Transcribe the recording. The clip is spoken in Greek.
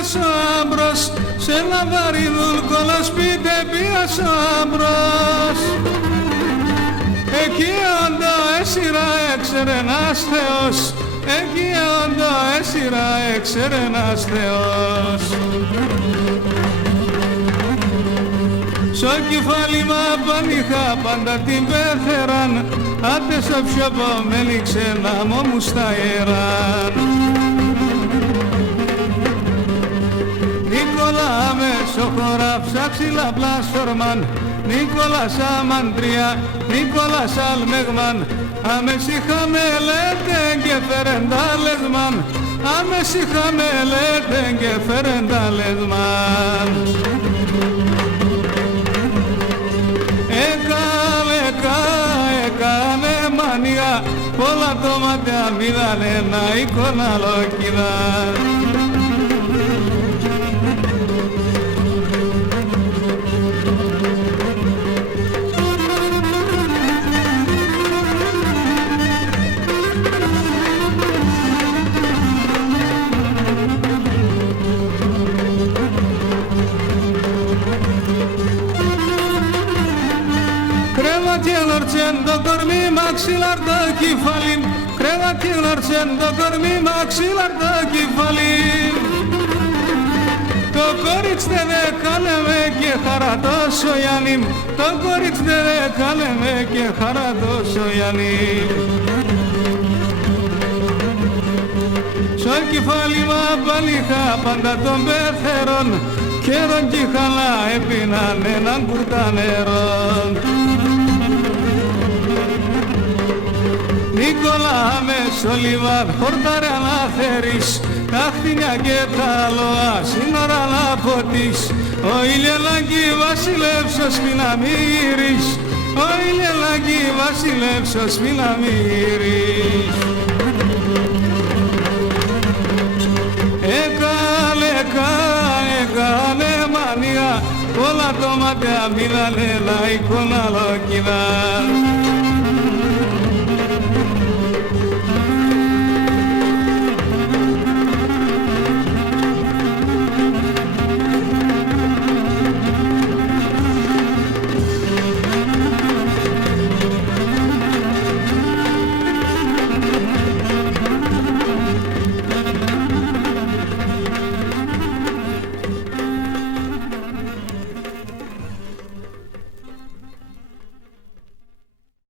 πίασο άμπρος, σε ένα βαρύδουλκο σπίτι πίασο άμπρος. Εκεί όντο έσυρα έξερε ένας Θεός, εκεί όντο έσυρα έξερε ένας Θεός. Στο κεφάλι μα πανίχα πάντα την πέθεραν, άντε στο πιο πομέλη ξένα μου στα ιεράν. Νίκολα Μεσοχώρα ψάξιλα πλάσφορμαν, Νίκολας Αμαντρία, Νίκολας Αλμεγμαν, αμεσίχαμε λέτε και φερεντάλεσμαν, αμεσίχαμε λέτε και φερεντάλεσμαν. Έκανε μανία, πολλά το μάτια μίδαν ένα εικόνα λόκιδα. Το κορμί μαξιλάρ το κεφάλι, κρέβα και γλαρτσέν το κορμί μαξιλάρ το κεφάλι. Το κορίτσι δε κάνε με και χαρά τόσο Γιάννη, το κορίτσι δε κάνε με και χαρά τόσο Γιάννη. Στο κεφάλι μα παλίχα πάντα των πεθερών, καιρόν κι χαλά έπιναν έναν κουρτά νερόν. Νίκολα Μεσολιβάρ, χορτάρε αναθέρεις, τα χτινιά και τα λοά, σύνορα να ποτείς. Ο ηλιελάκη βασιλεύσος μη να μύρεις, ο ηλιελάκη βασιλεύσος μη να μύρεις. Έκανε μανία, όλα το μάτια μίλανε να εικόνα λόκιδα.